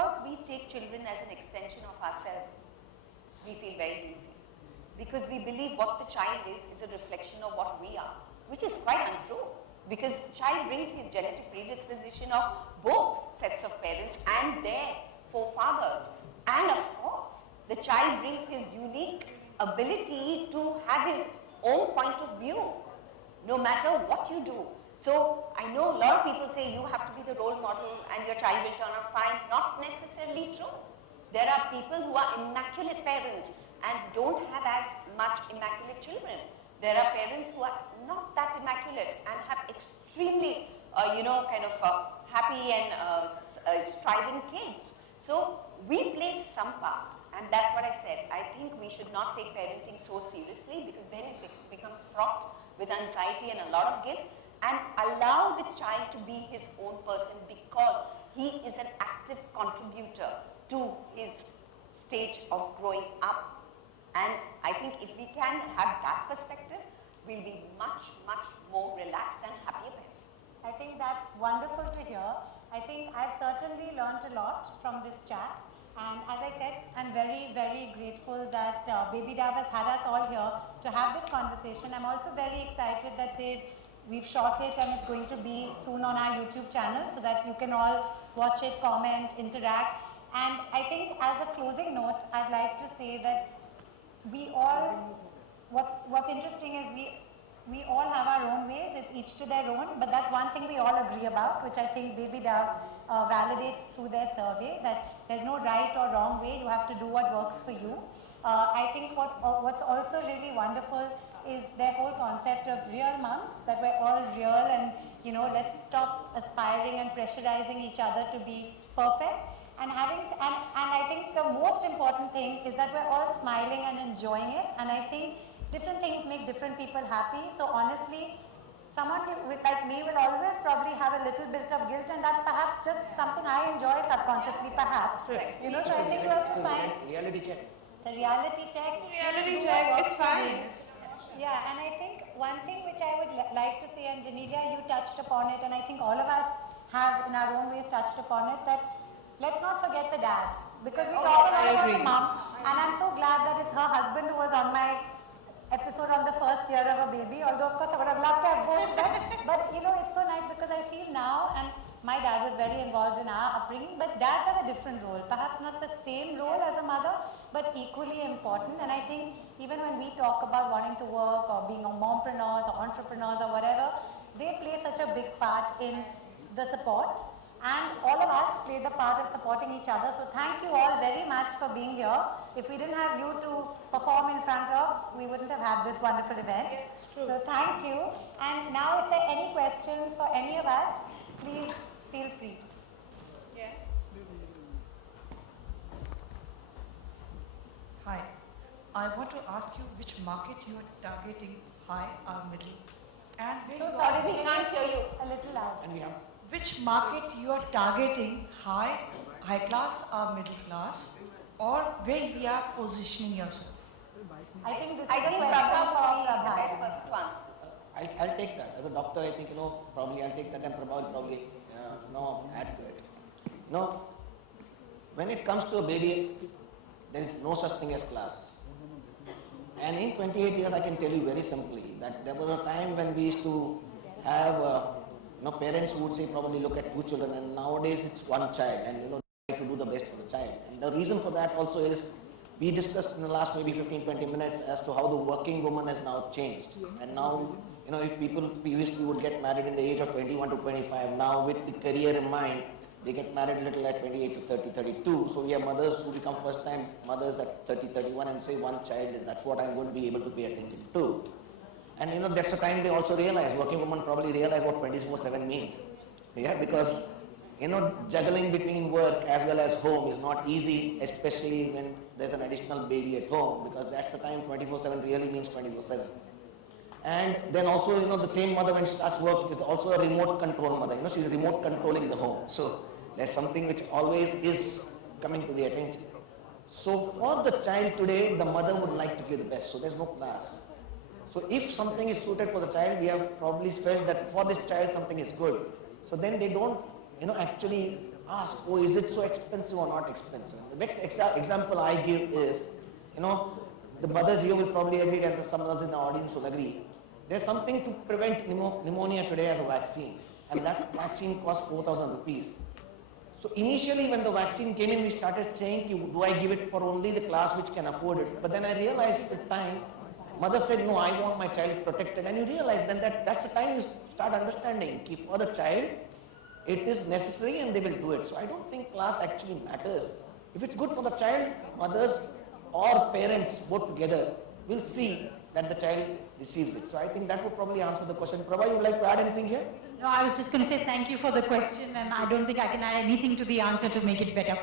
because we take children as an extension of ourselves, we feel very guilty. Because we believe what the child is a reflection of what we are, which is quite untrue. Because child brings his genetic predisposition of both sets of parents and their forefathers. And of course, the child brings his unique ability to have his own point of view, no matter what you do. So, I know a lot of people say you have to be the role model and your child will turn out fine. Not necessarily true. There are people who are immaculate parents and don't have as much immaculate children. There are parents who are not that immaculate and have extremely, happy and striving kids. So, we play some part, and that's what I said. I think we should not take parenting so seriously, because then it becomes fraught with anxiety and a lot of guilt, and allow the child to be his own person, because he is an active contributor to his stage of growing up. And I think if we can have that perspective, we'll be much, much more relaxed and happier parents. I think that's wonderful to hear. I think I've certainly learned a lot from this chat. And as I said, I'm very, very grateful that Baby Dav has had us all here to have this conversation. I'm also very excited that we've shot it and it's going to be soon on our YouTube channel, so that you can all watch it, comment, interact. And I think as a closing note, I'd like to say that we all, what's interesting is we all have our own ways, it's each to their own, but that's one thing we all agree about, which I think Baby Dav validates through their survey, that there's no right or wrong way, you have to do what works for you. I think what's also really wonderful is their whole concept of real moms, that we're all real, and let's stop aspiring and pressurizing each other to be perfect. And I think the most important thing is that we're all smiling and enjoying it, and I think different things make different people happy. So honestly, someone like me will always probably have a little bit of guilt, and that's perhaps just something I enjoy subconsciously, perhaps. So I think you have to find reality check. It's a reality check. Reality check. It's fine. Yeah, and I think one thing which I would like to say, and Genelia, you touched upon it, and I think all of us have in our own ways touched upon it, that let's not forget the dad, because we talk a lot about the mom, and I'm so glad that it's her husband who was on my episode on the first year of a baby, although of course I would have loved to have both of them, but it's so nice because I feel now, and my dad was very involved in our upbringing, but dads have a different role, perhaps not the same role as a mother, but equally important. And I think even when we talk about wanting to work or being mompreneurs or entrepreneurs or whatever, they play such a big part in the support. And all of us play the part of supporting each other. So thank you all very much for being here. If we didn't have you to perform in front of, we wouldn't have had this wonderful event. Yes, true. So thank you. And now if there are any questions for any of us, please feel free. Yeah. Hi. I want to ask you which market you are targeting, high or middle? And So sorry, we can't hear you. A little loud. And we have which market you are targeting, high class or middle class, or where we are positioning yourself? I think this is I the think question Prabha for will be the Prabha. best person to answer this. I'll take that. As a doctor, I think, probably I'll take that, and Prabha will probably, add to it. When it comes to a baby, there is no such thing as class. And in 28 years, I can tell you very simply that there was a time when we used to have, parents would say probably look at 2 children, and nowadays it's 1 child, and try to do the best for the child. And the reason for that also is, we discussed in the last maybe 15-20 minutes as to how the working woman has now changed. And now, if people previously would get married in the age of 21 to 25, now with the career in mind, they get married a little at 28 to 30, 32. So we have mothers who become first time mothers at 30, 31 and say 1 child that's what I'm going to be able to pay attention to. And that's the time they also realize, working women probably realize what 24/7 means. Yeah, because juggling between work as well as home is not easy, especially when there's an additional baby at home, because that's the time 24/7 really means 24/7. And then also, the same mother when she starts work is also a remote control mother. She's remote controlling the home. So there's something which always is coming to the attention. So for the child today, the mother would like to give the best. So there's no class. So if something is suited for the child, we have probably felt that for this child something is good. So then they don't, actually ask, oh, is it so expensive or not expensive? The next example I give is, the mothers here will probably agree, and some others in the audience will agree. There's something to prevent pneumonia today as a vaccine, and that vaccine costs 4,000 rupees. So initially when the vaccine came in, we started saying, do I give it for only the class which can afford it? But then I realized with time, mother said, no, I want my child protected. And you realize then that's the time you start understanding for the child, it is necessary and they will do it. So I don't think class actually matters. If it's good for the child, mothers or parents both together will see that the child receives it. So I think that would probably answer the question. Prabha, you would like to add anything here? No, I was just going to say thank you for the question, and I don't think I can add anything to the answer to make it better.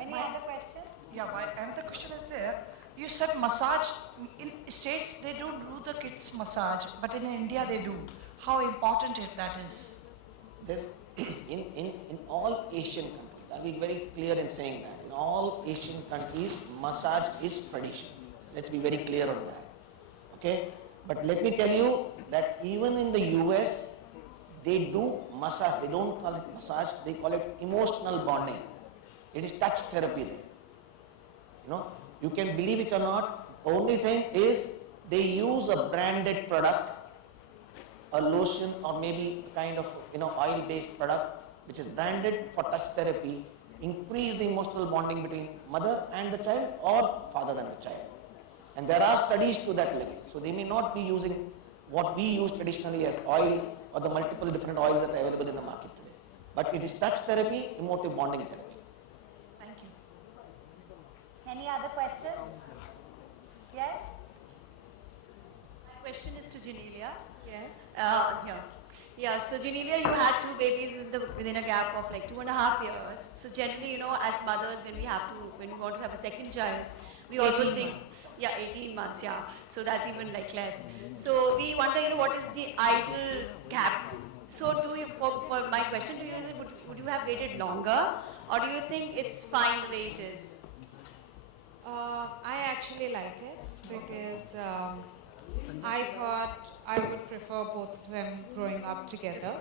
Any other question? Yeah, and the question is there. You said massage. In States, they don't do the kids massage, but in India, they do. How important that is? There's, in all Asian countries, I'll be very clear in saying that. In all Asian countries, massage is tradition. Let's be very clear on that. Okay? But let me tell you that even in the US, they do massage. They don't call it massage, they call it emotional bonding. It is touch therapy there. You can believe it or not, only thing is they use a branded product, a lotion or maybe kind of oil-based product which is branded for touch therapy, increase the emotional bonding between mother and the child or father and the child. And there are studies to that level. So they may not be using what we use traditionally as oil or the multiple different oils that are available in the market today. But it is touch therapy, emotive bonding therapy. Thank you. Any other questions? Yes? My question is to Genelia. Yes. Here. Yeah, so Genelia, you had 2 babies within a gap of like 2.5 years. So generally, as mothers, when we want to have a second child, we always think, 18 months, yeah. So that's even like less. So we wonder, what is the ideal gap? So for my question to you is, would you have waited longer, or do you think it's fine the way it is? I actually like it because I thought I would prefer both of them growing up together.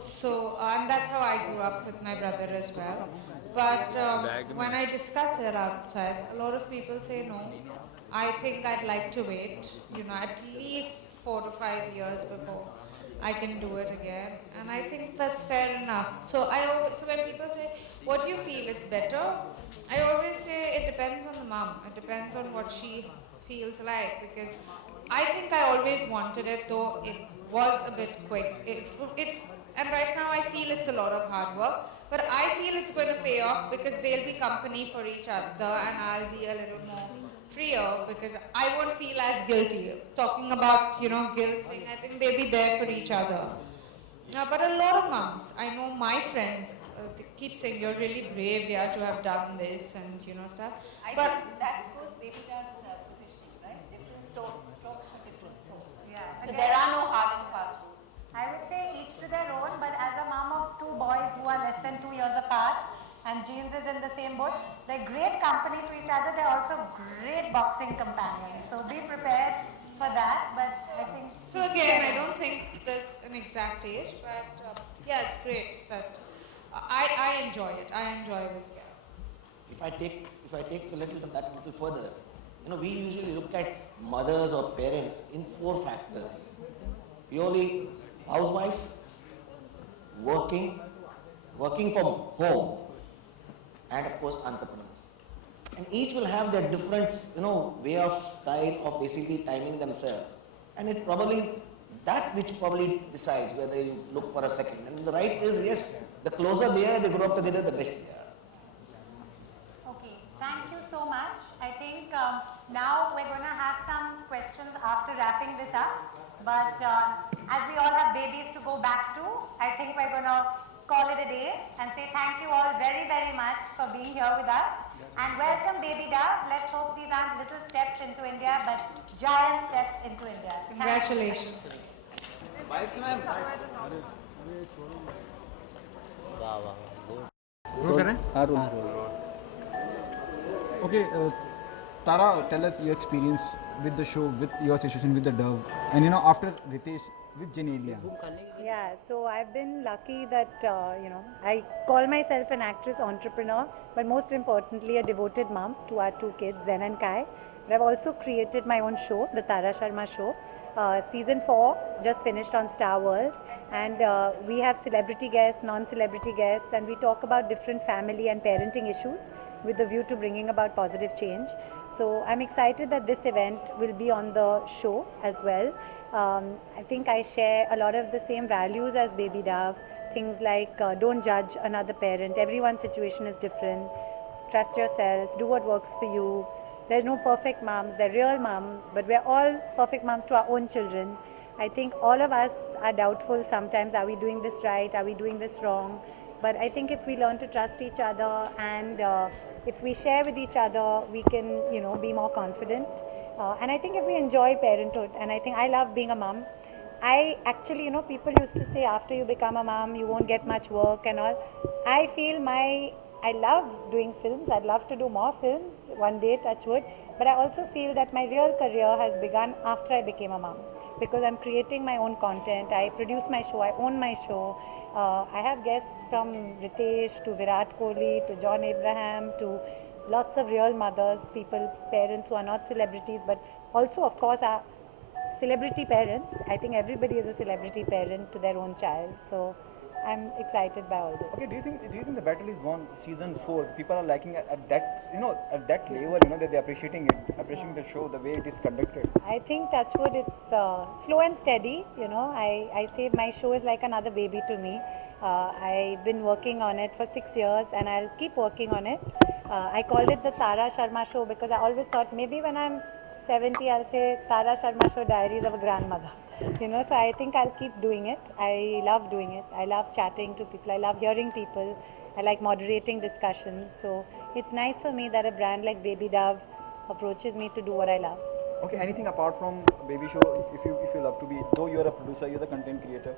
So, and that's how I grew up with my brother as well. But when I discuss it outside, a lot of people say no. I think I'd like to wait, at least 4 to 5 years before I can do it again. And I think that's fair enough. So so when people say, what do you feel, it's better? I always say it depends on the mom. It depends on what she feels like, because I think I always wanted it, though it was a bit quick. And right now I feel it's a lot of hard work, but I feel it's going to pay off because they'll be company for each other and I'll be a little more freer because I won't feel as guilty. Talking about, guilt thing, I think they'll be there for each other. But a lot of moms, I know my friends, they keep saying, you're really brave, yeah, to have done this and, stuff. I But think that's baby dad's positioning, right? Different strokes for different folks. Yeah. So there are no hard and fast rules. I would say each to their own, but as a mom of 2 boys who are less than 2 years apart, and Jeans is in the same boat, they're great company to each other. They're also great boxing companions. So be prepared for that. But I think. so again, I don't think there's an exact age, but yeah, it's great that I enjoy it. I enjoy this gap. If I take that little further, we usually look at mothers or parents in 4 factors. Purely housewife, working from home, and of course entrepreneurs. And each will have their different, way of style of basically timing themselves. And it probably, that which probably decides whether you look for a second. And the right is, yes, the closer they grow up together, the best they are. Okay, thank you so much. I think now we're going to have some questions after wrapping this up. But as we all have babies to go back to, I think we're going to call it a day and say thank you all very, very much for being here with us. And welcome Baby Dove. Let's hope these aren't little steps into India, but giant steps into India. Congratulations. Okay, Tara, tell us your experience with the show, with your situation with the dove, and after Ritesh with Genelia. Yeah, so I've been lucky that, I call myself an actress entrepreneur, but most importantly, a devoted mom to our two kids, Zen and Kai. But I've also created my own show, the Tara Sharma Show. Season 4 just finished on Star World, and we have celebrity guests, non-celebrity guests, and we talk about different family and parenting issues with the view to bringing about positive change. So I'm excited that this event will be on the show as well. I think I share a lot of the same values as Baby Dove. Things like don't judge another parent. Everyone's situation is different. Trust yourself. Do what works for you. There's no perfect moms. They're real moms, but we're all perfect moms to our own children. I think all of us are doubtful sometimes. Are we doing this right? Are we doing this wrong? But I think if we learn to trust each other and if we share with each other, we can, be more confident. And I think if we enjoy parenthood, and I think I love being a mom. I actually, people used to say after you become a mom, you won't get much work and all. I feel I love doing films. I'd love to do more films one day, touch wood. But I also feel that my real career has begun after I became a mom, because I'm creating my own content. I produce my show. I own my show. I have guests from Ritesh to Virat Kohli to John Abraham to lots of real mothers, people, parents who are not celebrities, but also, of course, are celebrity parents. I think everybody is a celebrity parent to their own child. So I'm excited by all this. Okay, do you think the battle is won? Season 4, people are liking at that level, that they're appreciating the show, the way it is conducted. I think Touchwood, it's slow and steady. I say my show is like another baby to me. I've been working on it for 6 years and I'll keep working on it. I called it the Tara Sharma Show because I always thought maybe when I'm 70, I'll say Tara Sharma Show, Diaries of a Grandmother. So I think I'll keep doing it. I love doing it. I love chatting to people. I love hearing people. I like moderating discussions. So it's nice for me that a brand like Baby Dove approaches me to do what I love. Okay, anything apart from baby show, if you love to be, though you're a producer, you're the content creator.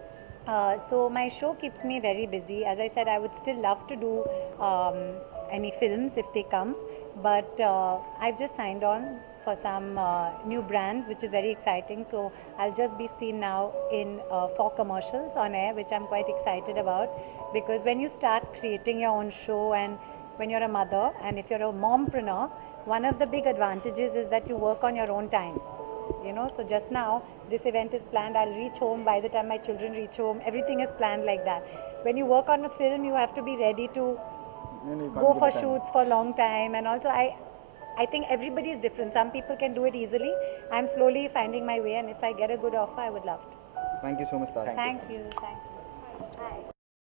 So my show keeps me very busy. As I said, I would still love to do any films if they come, but I've just signed on for some new brands, which is very exciting. So I'll just be seen now in 4 commercials on air, which I'm quite excited about, because when you start creating your own show and when you're a mother and if you're a mompreneur, one of the big advantages is that you work on your own time. So just now, this event is planned, I'll reach home by the time my children reach home, everything is planned like that. When you work on a film, you have to be ready to go for shoots for a long time, and also I think everybody is different. Some people can do it easily. I'm slowly finding my way, and if I get a good offer, I would love to. Thank you so much, Tara. Thank you. Bye.